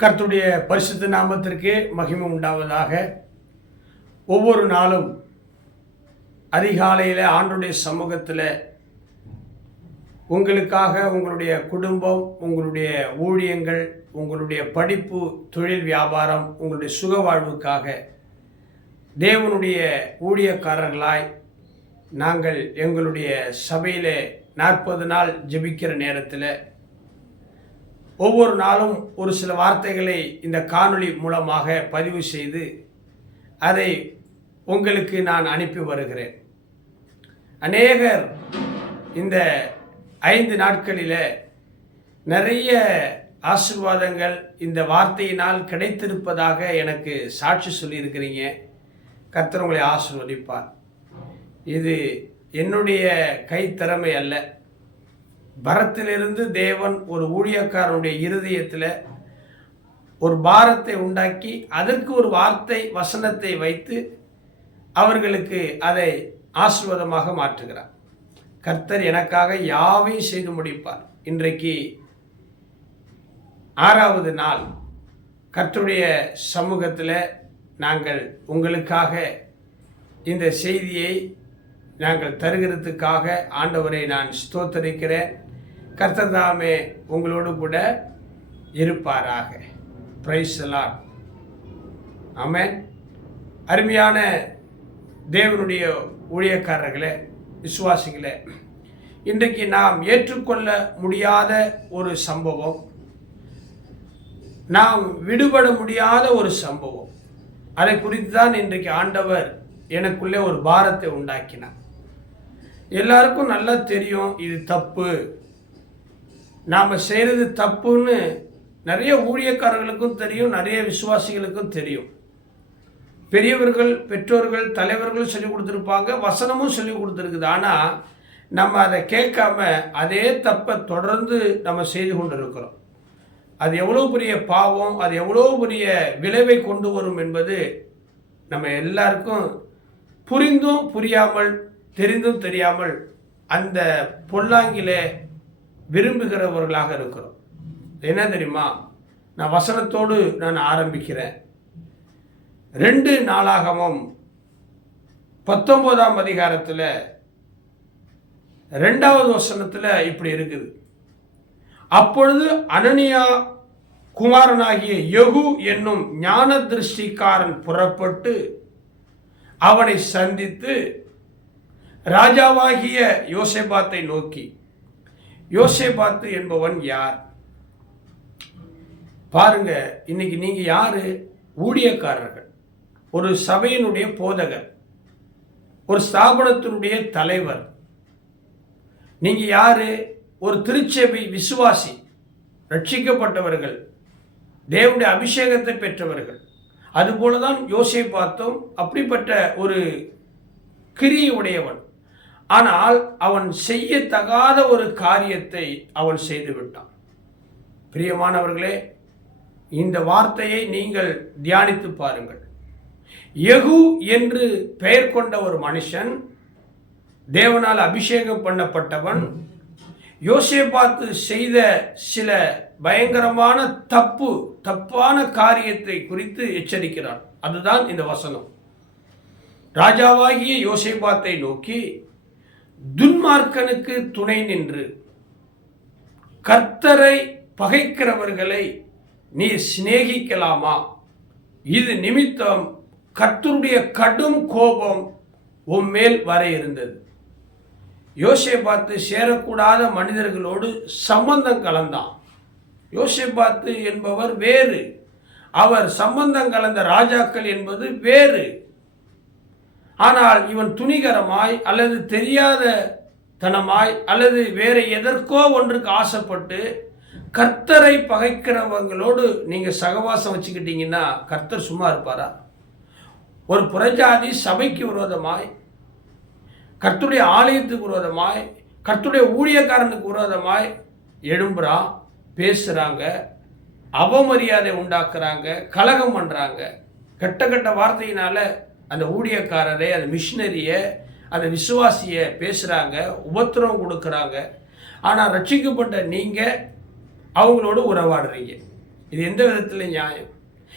கர்த்தருடைய பரிசுத்த நாமத்திற்கு மகிமை உண்டாவதாக. ஒவ்வொரு நாளும் அதிகாலையில் ஆண்டவருடைய சமூகத்தில் உங்களுக்காக, உங்களுடைய குடும்பம், உங்களுடைய ஊழியங்கள், உங்களுடைய படிப்பு, தொழில், வியாபாரம், உங்களுடைய சுக வாழ்வுக்காக தேவனுடைய ஊழியக்காரர்களாய் நாங்கள் எங்களுடைய சபையில் 40 நாள் ஜெபிக்கிற நேரத்தில் ஒவ்வொரு நாளும் ஒரு சில வார்த்தைகளை இந்த காணொளி மூலமாக பதிவு செய்து அதை உங்களுக்கு நான் அனுப்பி வருகிறேன். அநேகர் இந்த 5 நாட்களில் நிறைய ஆசீர்வாதங்கள் இந்த வார்த்தையினால் கிடைத்திருப்பதாக எனக்கு சாட்சி சொல்லியிருக்கிறீங்க. கர்த்தர் உங்களை ஆசீர்வதிப்பார். இது என்னுடைய கைத்திறமை அல்ல. பரத்திலிருந்து தேவன் ஒரு ஊழியக்காரனுடைய இருதயத்தில் ஒரு பாரத்தை உண்டாக்கி அதற்கு ஒரு வார்த்தை வசனத்தை வைத்து அவர்களுக்கு அதை ஆசீர்வாதமாக மாற்றுகிறார். கர்த்தர் எனக்காக யாவையும் செய்து முடிப்பார். இன்றைக்கு 6வது நாள் கர்த்தருடைய சமூகத்தில் நாங்கள் உங்களுக்காக இந்த செய்தியை நாங்கள் தருகிறதுக்காக ஆண்டவரை நான் ஸ்தோத்தரிக்கிறேன். கர்த்தர் தாமே உங்களோடு கூட இருப்பாராக. Praise the lord. ஆமென். அருமையான தேவனுடைய ஊழியக்காரர்களே, விசுவாசிகளே, இன்றைக்கு நாம் ஏற்றுக்கொள்ள முடியாத ஒரு சம்பவம், நாம் விடுபட முடியாத ஒரு சம்பவம், அதை குறித்து தான் இன்றைக்கு ஆண்டவர் எனக்குள்ளே ஒரு பாரத்தை உண்டாக்கினார். எல்லாருக்கும் நல்லா தெரியும் இது தப்பு, நாம் செய்கிறது தப்புன்னு நிறைய ஊழியக்காரர்களுக்கும் தெரியும், நிறைய விசுவாசிகளுக்கும் தெரியும். பெரியவர்கள், பெற்றோர்கள், தலைவர்கள் சொல்லி கொடுத்துருப்பாங்க, வசனமும் சொல்லி கொடுத்துருக்குது. ஆனால் நம்ம அதை கேட்காம அதே தப்பை தொடர்ந்து நம்ம செய்து கொண்டு இருக்கிறோம். அது எவ்வளோ பெரிய பாவம், அது எவ்வளோ பெரிய விளைவை கொண்டு வரும் என்பது நம்ம எல்லாருக்கும் புரிந்தும் புரியாமல், தெரிந்தும் தெரியாமல் அந்த பொல்லாங்கிலே விரும்புகிறவர்களாக இருக்கிறோம். என்ன தெரியுமா? நான் வசனத்தோடு நான் ஆரம்பிக்கிறேன். 2 நாளாகமம் 19ஆம் அதிகாரத்தில் 2வது வசனத்தில் இப்படி இருக்குது. அப்பொழுது அனனியா குமாரனாகிய யெகூ என்னும் ஞான திருஷ்டிக்காரன் புறப்பட்டு அவனை சந்தித்து ராஜாவாகிய யோசேபாத்தை நோக்கி, யோசேபாத்து என்பவன் யார்? பாருங்க, இன்னைக்கு நீங்க யாரு? ஊழியக்காரர்கள், ஒரு சபையினுடைய போதகர், ஒரு ஸ்தாபனத்தினுடைய தலைவர். நீங்க யாரு? ஒரு திருச்சபை விசுவாசி, ரட்சிக்கப்பட்டவர்கள், தேவனுடைய அபிஷேகத்தை பெற்றவர்கள். அதுபோலதான் யோசேபாத்தும் அப்படிப்பட்ட ஒரு கிரியை உடையவன். ஆனால் அவன் செய்யத்தகாத ஒரு காரியத்தை அவன் செய்து விட்டான். பிரியமானவர்களே, இந்த வார்த்தையை நீங்கள் தியானித்து பாருங்கள். யெகூ என்று பெயர் கொண்ட ஒரு மனுஷன், தேவனால் அபிஷேகம் பண்ணப்பட்டவன், யோசேபாத்து செய்த சில பயங்கரமான தப்பான காரியத்தை குறித்து எச்சரிக்கிறான். அதுதான் இந்த வசனம். ராஜாவாகிய யோசேபாத்தை நோக்கி, துன்மார்க்கனுக்கு துணை நின்று கர்த்தரை பகைக்கிறவர்களை நீ சிநேகிக்கலாமா? இது நிமித்தம் கர்த்தருடைய கடும் கோபம் உம்மேல் வர இருந்தது. யோசேபாத்து சேரக்கூடாத மனிதர்களோடு சம்பந்தம் கலந்தான். யோசேபாத்து என்பவர் வேறு, அவர் சம்பந்தம் கலந்த ராஜாக்கள் என்பது வேறு. ஆனால் இவன் துணிகரமாய் அல்லது தெரியாத தனமாய் அல்லது வேற எதற்கோ ஒன்றுக்கு ஆசைப்பட்டு கர்த்தரை பகைக்கிறவங்களோடு நீங்கள் சகவாசம் வச்சுக்கிட்டீங்கன்னா கர்த்தர் சும்மா இருப்பாரா? ஒரு புறஜாதி சபைக்கு விரோதமாய், கர்த்தருடைய ஆலயத்துக்கு விரோதமாய், கர்த்தருடைய ஊழியக்காரனுக்கு விரோதமாய் எழும்புறான், பேசுகிறாங்க, அவமரியாதை உண்டாக்குறாங்க, கலகம் பண்ணுறாங்க, கெட்ட கெட்ட வார்த்தையினால அந்த ஊழியக்காரரை, அந்த மிஷினரியை, அந்த விசுவாசியை பேசுகிறாங்க, உபத்திரவம் கொடுக்குறாங்க. ஆனால் ரட்சிக்கப்பட்ட நீங்கள் அவங்களோட உறவாடுறீங்க. இது எந்த விதத்தில் நியாயம்?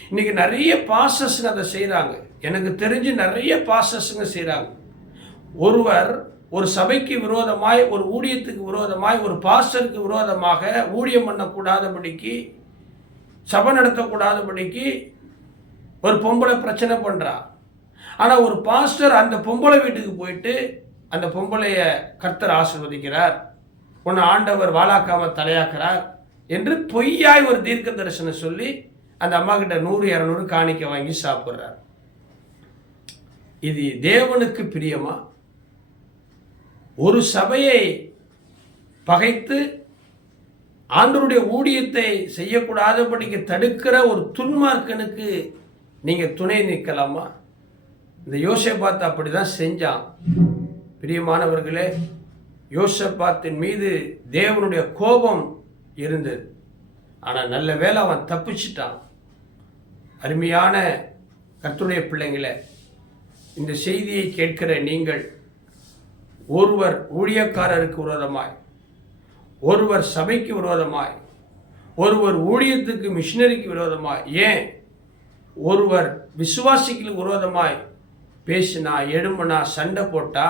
இன்றைக்கி நிறைய பாஸ்டர்ஸுங்க அதை செய்கிறாங்க. எனக்கு தெரிஞ்சு நிறைய பாஸ்டர்ஸுங்க செய்கிறாங்க. ஒருவர் ஒரு சபைக்கு விரோதமாய், ஒரு ஊழியத்துக்கு விரோதமாய், ஒரு பாஸ்டருக்கு விரோதமாக ஊழியம் பண்ணக்கூடாதபடிக்கு, சபை நடத்தக்கூடாதபடிக்கு ஒரு பொம்பளை பிரச்சனை பண்ணுறா. ஆனால் ஒரு பாஸ்டர் அந்த பொம்பளை வீட்டுக்கு போயிட்டு அந்த பொம்பளைய கர்த்தர் ஆசீர்வதிக்கிறார், உன்னை ஆண்டவர் வாழாக்காம தலையாக்குறார் என்று பொய்யாய் ஒரு தீர்க்க தரிசனம் சொல்லி அந்த அம்மா கிட்ட 100-200 காணிக்க வாங்கி சாப்பிட்றார். இது தேவனுக்கு பிரியமா? ஒரு சபையை பகைத்து ஆண்டவருடைய ஊழியத்தை செய்யக்கூடாதபடிக்கு தடுக்கிற ஒரு துன்மார்க்கனுக்கு நீங்கள் துணை நிற்கலாமா? இந்த யோசேபாத் அப்படி தான் செஞ்சான். பிரியமானவர்களே, யோசேபாத்தின் மீது தேவனுடைய கோபம் இருந்தது. ஆனால் நல்ல வேளை அவன் தப்பிச்சிட்டான். அருமையான கர்த்தருடைய பிள்ளைங்களே, இந்த செய்தியை கேட்கிற நீங்கள், ஒருவர் ஊழியக்காரருக்கு விரோதமாய், ஒருவர் சபைக்கு விரோதமாய், ஒருவர் ஊழியத்துக்கு மிஷினரிக்கு விரோதமாய், ஏன் ஒருவர் விசுவாசிக்கு விரோதமாய் பேசினா, எழும்புனா, சண்டை போட்டா,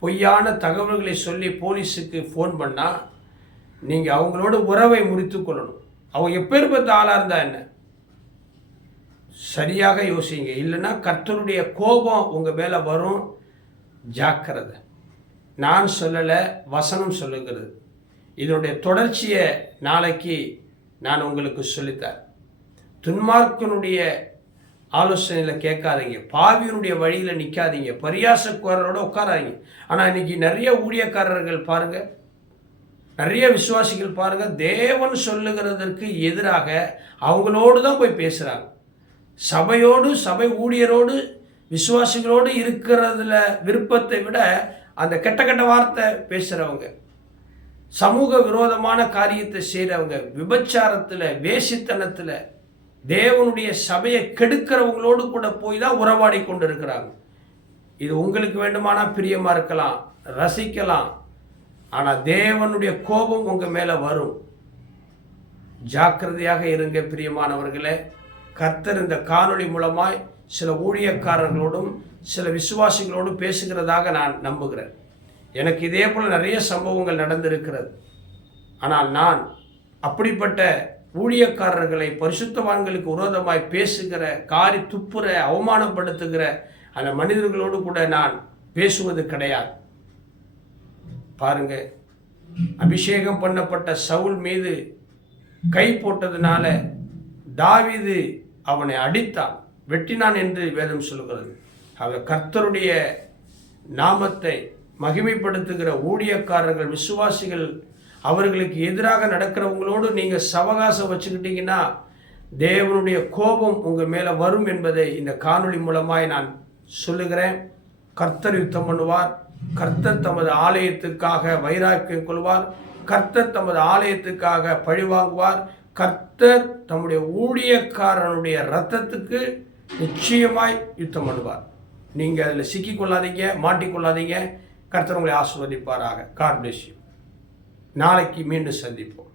பொய்யான தகவல்களை சொல்லி போலீஸுக்கு ஃபோன் பண்ணா, நீங்கள் அவங்களோட உறவை முறித்து கொள்ளணும். அவங்க எப்பேற்பட்ட ஆளாக இருந்தால் என்ன? சரியாக யோசிங்க. இல்லைன்னா கர்த்தருடைய கோபம் உங்கள் மேலே வரும். ஜாக்கிரதை. நான் சொல்லலை, வசனம் சொல்லுகிறது. இதனுடைய தொடர்ச்சியை நாளைக்கு நான் உங்களுக்கு சொல்லித்தரேன். துன்மார்க்கனுடைய ஆலோசனையில் கேட்காதீங்க, பாவியனுடைய வழியில் நிற்காதீங்க, பரியாசக்காரரோட உட்காராதீங்க. ஆனால் இன்னைக்கு நிறைய ஊழியக்காரர்கள் பாருங்கள், நிறைய விசுவாசிகள் பாருங்கள், தேவன் சொல்லுகிறதற்கு எதிராக அவங்களோடு தான் போய் பேசுகிறாங்க. சபையோடு, சபை ஊழியரோடு, விசுவாசிகளோடு இருக்கிறதுல விருப்பத்தை விட அந்த கெட்ட கெட்ட வார்த்தை பேசுகிறவங்க, சமூக விரோதமான காரியத்தை செய்கிறவங்க, விபச்சாரத்தில், வேசித்தனத்தில், தேவனுடைய சபையை கெடுக்கிறவங்களோடு கூட போய் தான் உறவாடி கொண்டு இருக்கிறாங்க. இது உங்களுக்கு வேண்டுமானால் பிரியமாக இருக்கலாம், ரசிக்கலாம். ஆனால் தேவனுடைய கோபம் உங்கள் மேலே வரும். ஜாக்கிரதையாக இருங்க பிரியமானவர்களே. கர்த்தர் இந்த காணொளி மூலமாய் சில ஊழியக்காரர்களோடும் சில விசுவாசிகளோடும் பேசுகிறதாக நான் நம்புகிறேன். எனக்கு இதே போல் நிறைய சம்பவங்கள் நடந்திருக்கிறது. ஆனால் நான் அப்படிப்பட்ட ஊழியக்காரர்களை, பரிசுத்தவான்களுக்கு விரோதமாய் பேசுகிற, காரி துப்புற, அவமானப்படுத்துகிற அந்த மனிதர்களோடு கூட நான் பேசுவது கிடையாது. பாருங்க, அபிஷேகம் பண்ணப்பட்ட சவுல் மீது கை போட்டதுனால தாவீது அவனை அடித்தான், வெட்டினான் என்று வேதம் சொல்கிறது. அவர் கர்த்தருடைய நாமத்தை மகிமைப்படுத்துகிற ஊழியக்காரர்கள், விசுவாசிகள், அவர்களுக்கு எதிராக நடக்கிறவங்களோடு நீங்கள் சவகாசம் வச்சுக்கிட்டீங்கன்னா தேவனுடைய கோபம் உங்கள் மேலே வரும் என்பதை இந்த காணொளி மூலமாய் நான் சொல்லுகிறேன். கர்த்தர் யுத்தம் பண்ணுவார். கர்த்தர் தமது ஆலயத்துக்காக வைராக்கியம் கொள்வார். கர்த்தர் தமது ஆலயத்துக்காக பழிவாங்குவார். கர்த்தர் தம்முடைய ஊழியக்காரனுடைய இரத்தத்துக்கு நிச்சயமாய் யுத்தம் பண்ணுவார். நீங்கள் அதில் சிக்கிக்கொள்ளாதீங்க, மாட்டிக்கொள்ளாதீங்க. கர்த்தர் உங்களை ஆசீர்வதிப்பாராக. God bless you. நாளைக்கு மீண்டும் சந்திப்போம்.